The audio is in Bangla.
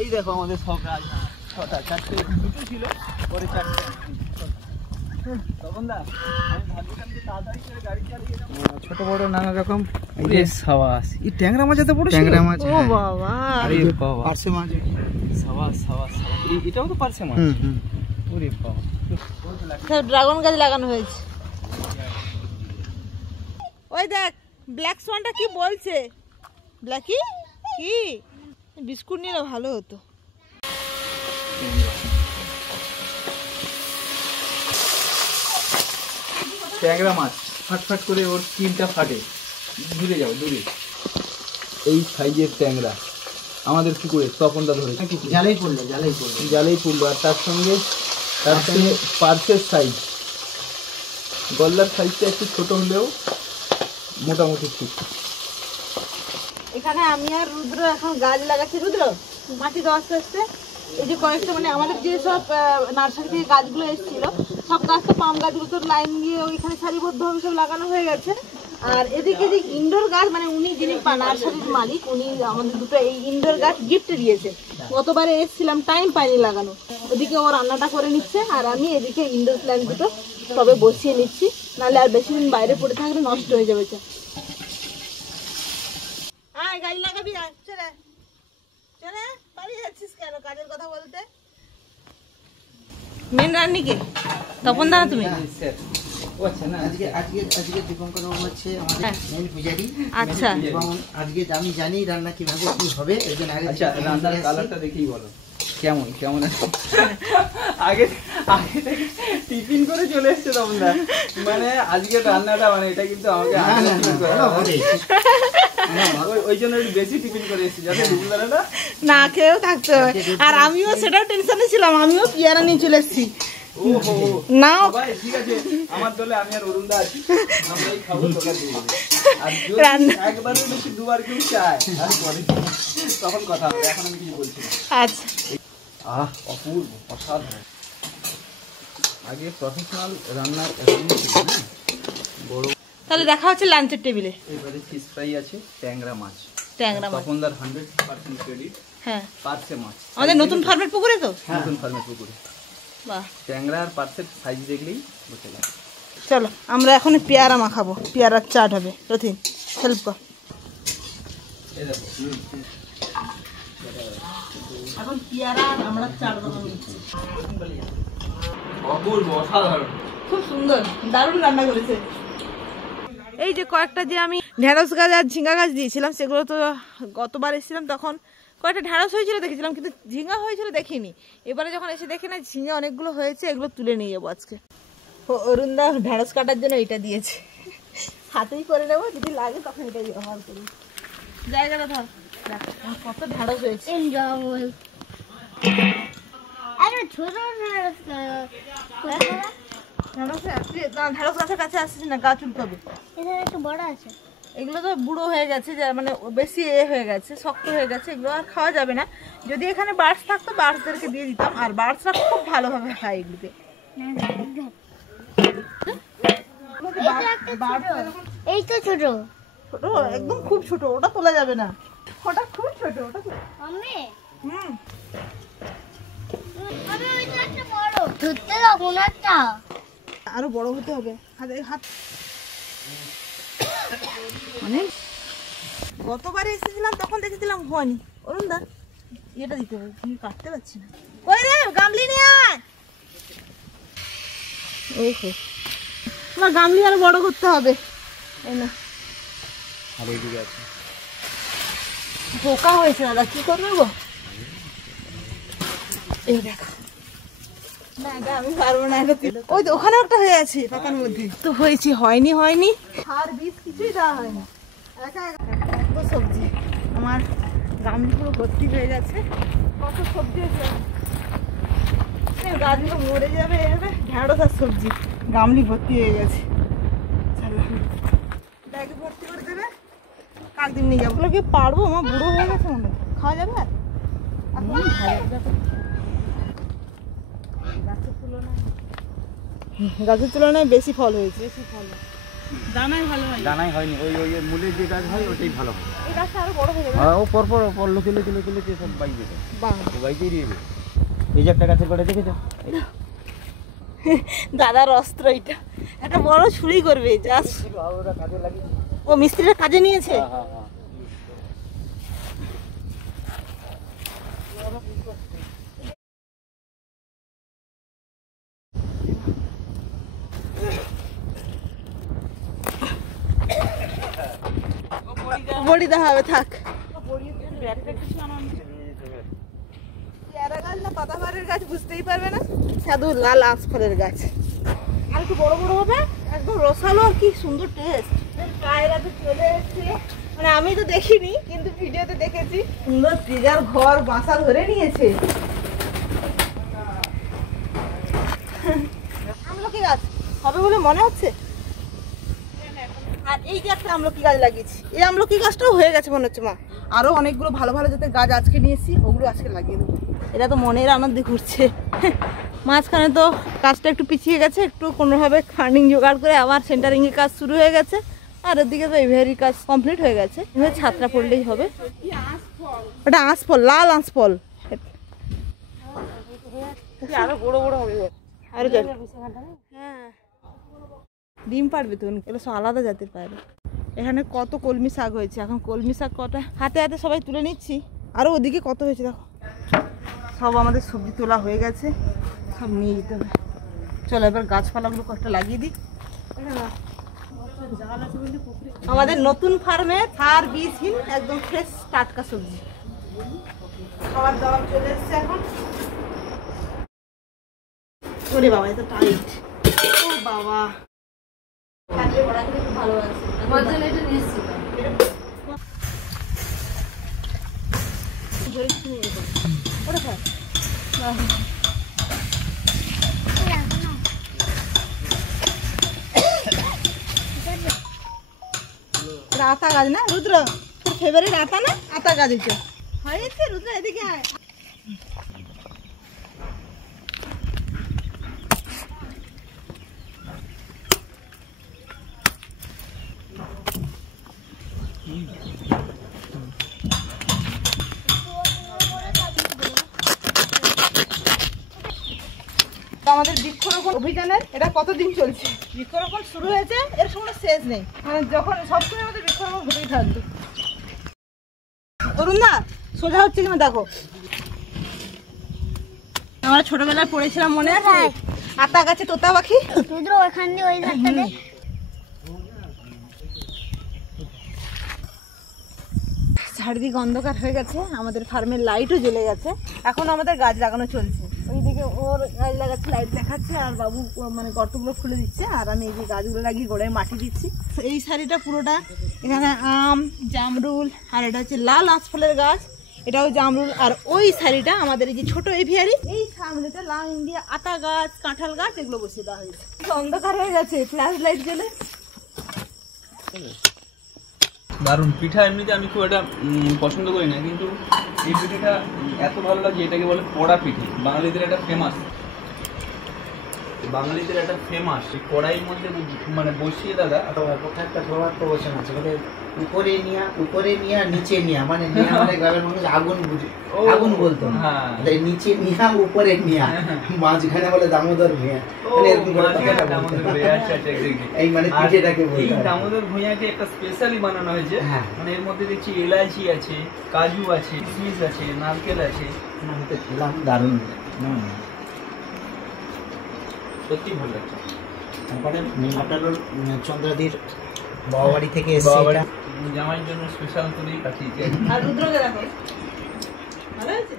এই দেখো আমাদের সব রাজহাঁস, 6টা, 4টে, 2টো ছিল, পরে 4টে। তখন দা আমি ভাবছিলাম যে তাড়াতাড়ি করে গাড়ি চালিয়ে যাবো, ছোট বড় নানা রকম। এই যে সাবাস, এই ট্যাংরা মাছ এত বড়, ট্যাংরা মাছ। ও বাবা, আরে বাবা, পার্সে মাছ। সাবাস সাবাস, এটাও তো পার্সে মাছ। ওরে বাবা, সব ড্রাগন গাছ লাগানো হয়েছে। ওই দেখ ব্ল্যাক সোয়ানটা কি বলছে। ব্ল্যাকি কি বিস্কুট নিলে ভালো হতো। ট্যাংরা মাছ ফাটফাট করে ওর স্কিনটা ফাটে। দূরে যাও, দূরে। এই সাইজের ট্যাংরা আমাদের পুকুরে তপনদা ধরে, জালেই পড়লো, জালেই পড়লো। আর তার সঙ্গে পার্সের সাইজ, গল্লার সাইজটা একটু ছোট হলেও মোটামুটি ঠিক। এখানে আমি আর রুদ্র এখন গাছ লাগাচ্ছি। রুদ্র মাটি দেওয়া আস্তে আস্তে। এই যে কয়েকটা মানে আমাদের যে সব নার্সারি থেকে গাছগুলো এসেছিল, সব গাছ তো পাম গাছগুলো তো লাইন দিয়ে ওইখানে সারিবদ্ধভাবে সব লাগানো হয়ে গেছে। আর এদিকে যে ইনডোর গাছ, মানে উনি যিনি নার্সারির মালিক, উনি আমাদের দুটো এই ইনডোর গাছ গিফট দিয়েছে। গতবারে এসেছিলাম, টাইম পাইনি লাগানো। ওদিকে ও রান্নাটা করে নিচ্ছে আর আমি এদিকে ইনডোর প্ল্যান্ট দুটো তবে বসিয়ে নিচ্ছি, নাহলে আর বেশি দিন বাইরে পড়ে থাকলে নষ্ট হয়ে যাবে। আয় গাড়ি লাগাবি, চলে চলে, পালিয়ে যাচ্ছিস কেন কাজের কথা বলতে? মেন রান্নি কে তপন দা? তুমি আজকে দীপঙ্কর বাবু হচ্ছে আমাদের মেন পূজারি। আচ্ছা, আজকে আমি জানি রান্না কিভাবে কি হবে, এর জন্য আগে রান্নার কালারটা দেখেই বলো কেমন কেমন আছে। আগে আগে থেকে টিফিন করে চলে এসছে তোমরা, মানে আজকে রান্নাটা মানে এটা কিন্তু আমাকে ওই জন্য বেশি টিফিন করে এসেছি, যাতে দুপুরবেলাটা না খেয়েও থাকতে হবে। আর আমিও সেটাও টেনশনে ছিলাম, আমিও পিয়ারা নিয়ে চলে এসেছি। না ঠিক আছে, আমার দলে আমি আর অরুণদা আছি, আমরাই খাবো, তোকে দিয়ে একবার বেশি দুবার কেউ চায় তখন কথা হবে, এখন আমি কিছু বলছি। আচ্ছা, অপূর্ব, অসাধারণ। আগে প্রফেশনাল রান্নার বড়। তাহলে দেখা হচ্ছে লাঞ্চের টেবিলে। এবারে ফিশ ফ্রাই আছে, ট্যাংরা মাছ, তপনদার 100% ক্রেডিট। হ্যাঁ, পার্সে মাছ আমাদের নতুন ফার্মের পুকুরে তো, নতুন ফার্মের পুকুরে। বাহ, ট্যাংরা আর পার্সের সাইজ দেখলেই বুঝতে পারবে। চলো আমরা এখন পেয়ারা মাখাবো, পেয়ারার চাট হবে। রথিন হেল্প কর। এখন পেয়ারা আমরা চাট বানাবো। অপূর্ব, অসাধারণ, খুব সুন্দর, দারুণ রান্না করেছে। এই যে কয়েকটা যে আমি ঢেঁড়স গাছ আর ঝিঙ্গা গাছ দিয়েছিলাম, সেগুলো তো গতবার এসেছিলাম তখন কয়েকটা ঢেঁড়স হয়েছিল দেখেছিলাম, কিন্তু ঝিঙ্গা হয়েছিল দেখিনি। এবারে যখন এসে দেখি না ঝিঙ্গা অনেকগুলো হয়েছে, এগুলো তুলে নিয়ে যাবো আজকে। অরুণদা ঢেঁড়স কাটার জন্য এটা দিয়েছে, হাতেই করে নেবো, যদি লাগে তখন এটাই ব্যবহার করি। জায়গাটা ধর, কত ঢেঁড়স হয়েছে। ঢেঁড়স গাছের কাছে আসছিস না, গাছ উঠতে হবে। একটু বড় আছে, এগুলো তো বুড়ো হয়ে গেছে, মানে বেশি হয়ে গেছে, শক্ত হয়ে গেছে, এগুলো আর খাওয়া যাবে না। যদি এখানে বার্ডস থাকতো বার্ডসদেরকে দিয়ে দিতাম, আর বার্ডসরা খুব ভালোভাবে খায় এগুলোকে। এই তো ছোট ছোট, একদম খুব ছোট, ওটা তোলা যাবে না, ওটা খুব ছোট। ওটা আমি হুম, আমি ওই তো একটা বড় ধরতে যাবো না, একটা আরো বড় হতে হবে। হাত মানে গতবারে এসেছিলাম তখন দেখেছিলাম হয়নি। অরুণদা এটা দিতে হবে, তুমি কাটতে পারছি না। কই রে গামলি নিয়ে আয়। ওহো, তোমার গামলি আরো বড় করতে হবে। এই না, আর এইদিকে আছে পোকা হয়েছে দাদা, কি করবে গো? এই দেখো, না এটা আমি পারবো না। ওই তো ওখানে একটা হয়ে আছে পাতার মধ্যে, তো হয়েছে, হয়নি সার বীজ কিছুই দেওয়া হয় না, একা এত সবজি। আমার গামলি পুরো ভর্তি হয়ে গেছে, কত সবজি হয়েছে, গাছগুলো মরে যাবে এভাবে। ঢেঁড়স আর সবজি, গামলি ভর্তি হয়ে গেছে। ব্যাগে ভর্তি করে দেবে, কাকদিন নিয়ে যাবো। কি পারবো, আমার বুড়ো হয়ে গেছে মনে হয়, খাওয়া যাবে আর? গাছের তুলনায় বেশি ফল হয়েছে, দানাই ভালো হয়, দানাই হয়নি, ওই মূলের যে গাছ হয় ওটাই ভালো হয়। এই গাছটা আরো বড় হয়ে যাবে। হ্যাঁ, ও পর লুকে সব বাইবে, বাহ, বাইতেই দিবে। এই যে একটা গাছের গোড়া দেখেছো? দাদার অস্ত্র এটা, একটা বড় ছুরি করবে জাস্ট। ও মিস্ত্রিরা কাজে নিয়েছে। বড়ি দেওয়া হবে, থাক। পেয়ারা গাছ না পাতাবাহারের গাছ বুঝতেই পারবে না, সাধু লাল আঁশফলের গাছ। আর একটু বড় বড় হবে, একদম রসালো, আর কি সুন্দর টেস্ট। কায়রা তো চলে এসছে, মানে আমি তো দেখিনি কিন্তু ভিডিওতে দেখেছি। সুন্দর তেজার ঘর বাসা ধরে নিয়েছে। আমলকি গাছ হবে বলে মনে হচ্ছে। আর এই যে একটা আমলকি গাছ লাগিয়েছি, এই আমলকি গাছটাও হয়ে গেছে মনে হচ্ছে মা। আরো অনেকগুলো ভালো ভালো যাতে গাছ আজকে নিয়েছি, ওগুলো আজকে লাগিয়ে দেবো। এটা তো মনের আনন্দে ঘুরছে। মাঝখানে তো কাজটা একটু পিছিয়ে গেছে, একটু কোনোভাবে ফান্ডিং জোগাড় করে আবার সেন্টারিংয়ের কাজ শুরু হয়ে গেছে। আর ওদিকে তো এভিয়ারির কাজ কমপ্লিট হয়ে গেছে, এভাবে ছাত্রা পড়লেই হবে। ওটা আঁশফল, লাল আঁশফল। আরো বড় বড় হবে, আরো হ্যাঁ ডিম পারবে তো, এগুলো সব আলাদা জাতের পায়রা। এখানে কত কলমি শাক হয়েছে, এখন কলমি শাক কটা হাতে হাতে সবাই তুলে নিচ্ছি। আরও ওদিকে কত হয়েছে দেখো, সব আমাদের সবজি তোলা হয়ে গেছে, সব নিয়ে যেতে হবে। চলো এবার গাছপালাগুলো কয়েকটা লাগিয়ে দিই। আমাদের নতুন ফার্মে সার বীজহীন একদম ফ্রেশ টাটকা সবজি। খাবার দাবার চলে এসছে এখন। ওরে বাবা, এত টাইট, ও বাবা। ভালো আছে, আমার জন্য এটা নিয়েছি। আতা গাছ না রুদ্র, তোর ফেভারিট আতা না? আতা গাছ এটা হয়েছে। রুদ্র এদিকে আয়। আমাদের বৃক্ষরোপণ অভিযানের এটা কতদিন চলছে? বৃক্ষরোপণ শুরু হয়েছে, এর সময় শেষ নেই, মানে যখন সবসময় আমাদের বৃক্ষরোপণ হতেই থাকবে। অরুণ না সোজা হচ্ছে কিনা দেখো। আমরা ছোটবেলায় পড়েছিলাম মনে আছে, আতা গাছে তোতা পাখি। রুদ্র ওখান দিয়ে ওই ধারটাতে। চারিদিকে অন্ধকার হয়ে গেছে, আমাদের ফার্মের লাইটও জ্বলে গেছে। এখন আমাদের গাছ লাগানো চলছে। ওইদিকে ওর গাছ লাগাচ্ছে, লাইট দেখাচ্ছে, আর বাবু মানে গর্তগুলো খুলে দিচ্ছে, আর আমি এই যে গাছগুলো লাগিয়ে গোড়ায় মাটি দিচ্ছি। এই শাড়িটা পুরোটা এখানে আম, জামরুল, আর এটা হচ্ছে লাল আঁশফলের গাছ, এটাও জামরুল। আর ওই শাড়িটা আমাদের এই যে ছোট এভিয়ারি, এই সামনেটা লাল ইন্ডিয়া আতা গাছ, কাঁঠাল গাছ, এগুলো বসিয়ে দেওয়া হয়েছে। অন্ধকার হয়ে গেছে, ফ্ল্যাশ লাইট জ্বলে। দারুণ পিঠা। এমনিতে আমি খুব একটা পছন্দ করি না, কিন্তু এই পিঠাটা এত ভালো লাগে। এটাকে বলে পোড়া পিঠে, বাঙালিদের একটা ফেমাস। বাঙালিদের একটা ফেমাস কড়াইয়ের মধ্যে মানে বসিয়ে দাদা একটা প্রবাদ প্রবচন আছে, বলে উপরে নিয়া নিচে নিয়া, মানে নিয়া মানে গ্রামের মানুষ আগুন বলতো, নিচে নিয়া উপরে নিয়া, মাঝখানে বলে দামোদর ভূঁইয়া, মানে এরকম এই মানে পিঠেটাকে বলতে হয়। দামোদর ভূঁইয়াকে একটা স্পেশালি বানানো হয়েছে, মানে এর মধ্যে দেখছি এলাচি আছে, কাজু আছে, কিশমিশ আছে, নারকেল আছে। দারুণ, সত্যি ভালো লাগছে। তারপরে আপনার চন্দ্রাদির বাবা বাড়ি থেকে এসেছে, জামাইয়ের জন্য স্পেশাল করেই কাটিয়েছি। আর রুদ্রকে দেখো ভালো আছে।